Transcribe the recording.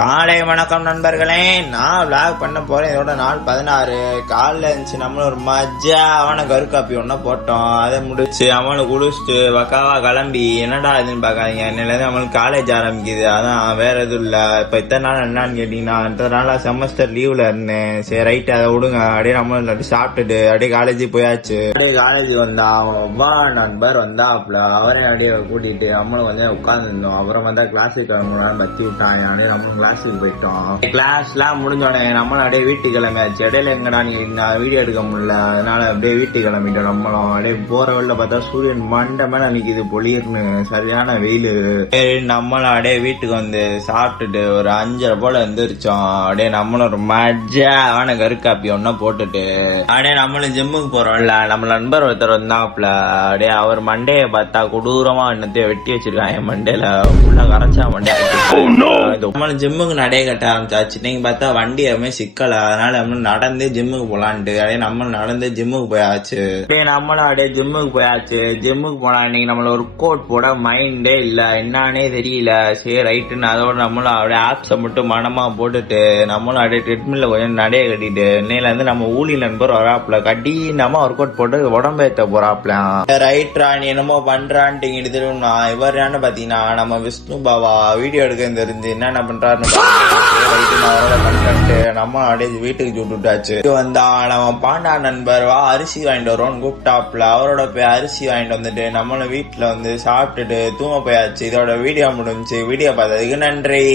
காலை வணக்கம் நண்பர்களே. நான் விளாக் பண்ண போறேன். இதோட நாள் 16. காலைல இருந்துச்சு நம்மளும் ஒரு மஜாவான கரு காப்பி ஒன்ன போட்டோம். அதை முடிச்சு அவனு குளிச்சுட்டு வக்காவா கிளம்பி என்னடா இதுன்னு பாக்காதீங்க, இன்னிலேருந்து நம்மளுக்கு காலேஜ் ஆரம்பிக்குது. அதான் வேற எதுவும் இல்ல. இப்ப இத்தனை நாள் என்னன்னு கேட்டீங்கன்னா, இத்தனை நாளா செமஸ்டர் லீவ்ல இருந்தேன். சரி ரைட், அதை விடுங்க. அப்படியே நம்மளும் சாப்பிட்டுட்டு அப்படியே காலேஜ் போயாச்சு. அப்படியே காலேஜ் வந்தா அவன் நண்பர் வந்தாப்ல, அவரே அப்படியே கூட்டிட்டு நம்மளும் கொஞ்சம் உட்கார்ந்து இருந்தோம். அப்புறம் வந்தா கிளாஸுக்கு கிளம்புறான்னு பத்தி விட்டாங்க. அப்படியே நம்மளும் கிளாஸுக்கு போயிட்டோம். கிளாஸ் எல்லாம் முடிஞ்சோடனே நம்மளும் அப்படியே வீட்டுக்கு கிளம்பியாச்சு. இடையில எங்கடா நீங்க வீடியோ எடுக்க முடியல, அதனால அப்படியே வீட்டுக்கு கிளம்பிட்டோம். நம்மளும் அப்படியே போற வழியில பார்த்தா சூரியன் மண்டை மேல நிக்குது பொலிர்னு, சரியான வெயில். நம்மளும் அப்படியே வீட்டுக்கு வந்து சாப்பிட்டுட்டு ஒரு 5:30 போல எந்திரிச்சோம். அப்படியே நம்மளும் ஒரு மஜாவான கருக்காப்பி ஒன்ன போட்டுட்டு அப்படியே நம்மளும் ஜிம்முக்கு போறோம்ல. நம்ம நண்பர் ஒருத்தர் வந்தாப்ல, அப்படியே அவர் மண்டையை பார்த்தா கொடூரமா என்னத்தையும் வெட்டி வச்சிருக்கான். என் மண்டையில ஃபுல்லா கரைச்சா மண்டையா நம்மளும் ஜிம்முக்கு நடைய கட்ட ஆரம்பிச்சாச்சு. நீங்க பார்த்தா வண்டி எதுவுமே சிக்கல, அதனால நம்ம நடந்து ஜிம்முக்கு போலான்ட்டு அப்படியே நம்ம நடந்து ஜிம்முக்கு போயாச்சு. அப்படியே நம்மளும் அப்படியே ஜிம்முக்கு போயாச்சு. ஜிம்முக்கு போனா இன்னைக்கு நம்மள ஒரு கோட் போட மைண்டே இல்ல, என்னன்னே தெரியல. சரி ரைட்டுன்னு அதோட நம்மளும் அப்படியே ஆப்ஸை மட்டும் மனமா போட்டுட்டு நம்மளும் அப்படியே ட்ரெட்மில்ல கொஞ்சம் நடைய கட்டிட்டு இன்னையில இருந்து நம்ம ஊழி நண்பர் வராப்ல கட்டி நம்ம ஒர்க் அவுட் போட்டு உடம்பேத்த போறாப்ல. ரைட்ரா நீ என்னமோ பண்றான்ட்டு திரும்பினா இவர் என்ன பாத்தீங்கன்னா நம்ம விஷ்ணு பாவா வீடியோ எடுக்க தெரிஞ்சு என்ன பண்றாருன்னு நம்ம அப்படியே வீட்டுக்கு சுட்டுட்டாச்சு. வந்தா நம்ம பாண்டா நண்பர் வா அரிசி வாங்கிட்டு வரோம்னு கூப்பிட்டாப்ல, அவரோட போய் அரிசி வாங்கிட்டு வந்துட்டு நம்மளும் வீட்டுல வந்து சாப்பிட்டுட்டு தூங்க போயாச்சு. இதோட வீடியோ முடிஞ்சு. வீடியோ பார்த்ததுக்கு நன்றி.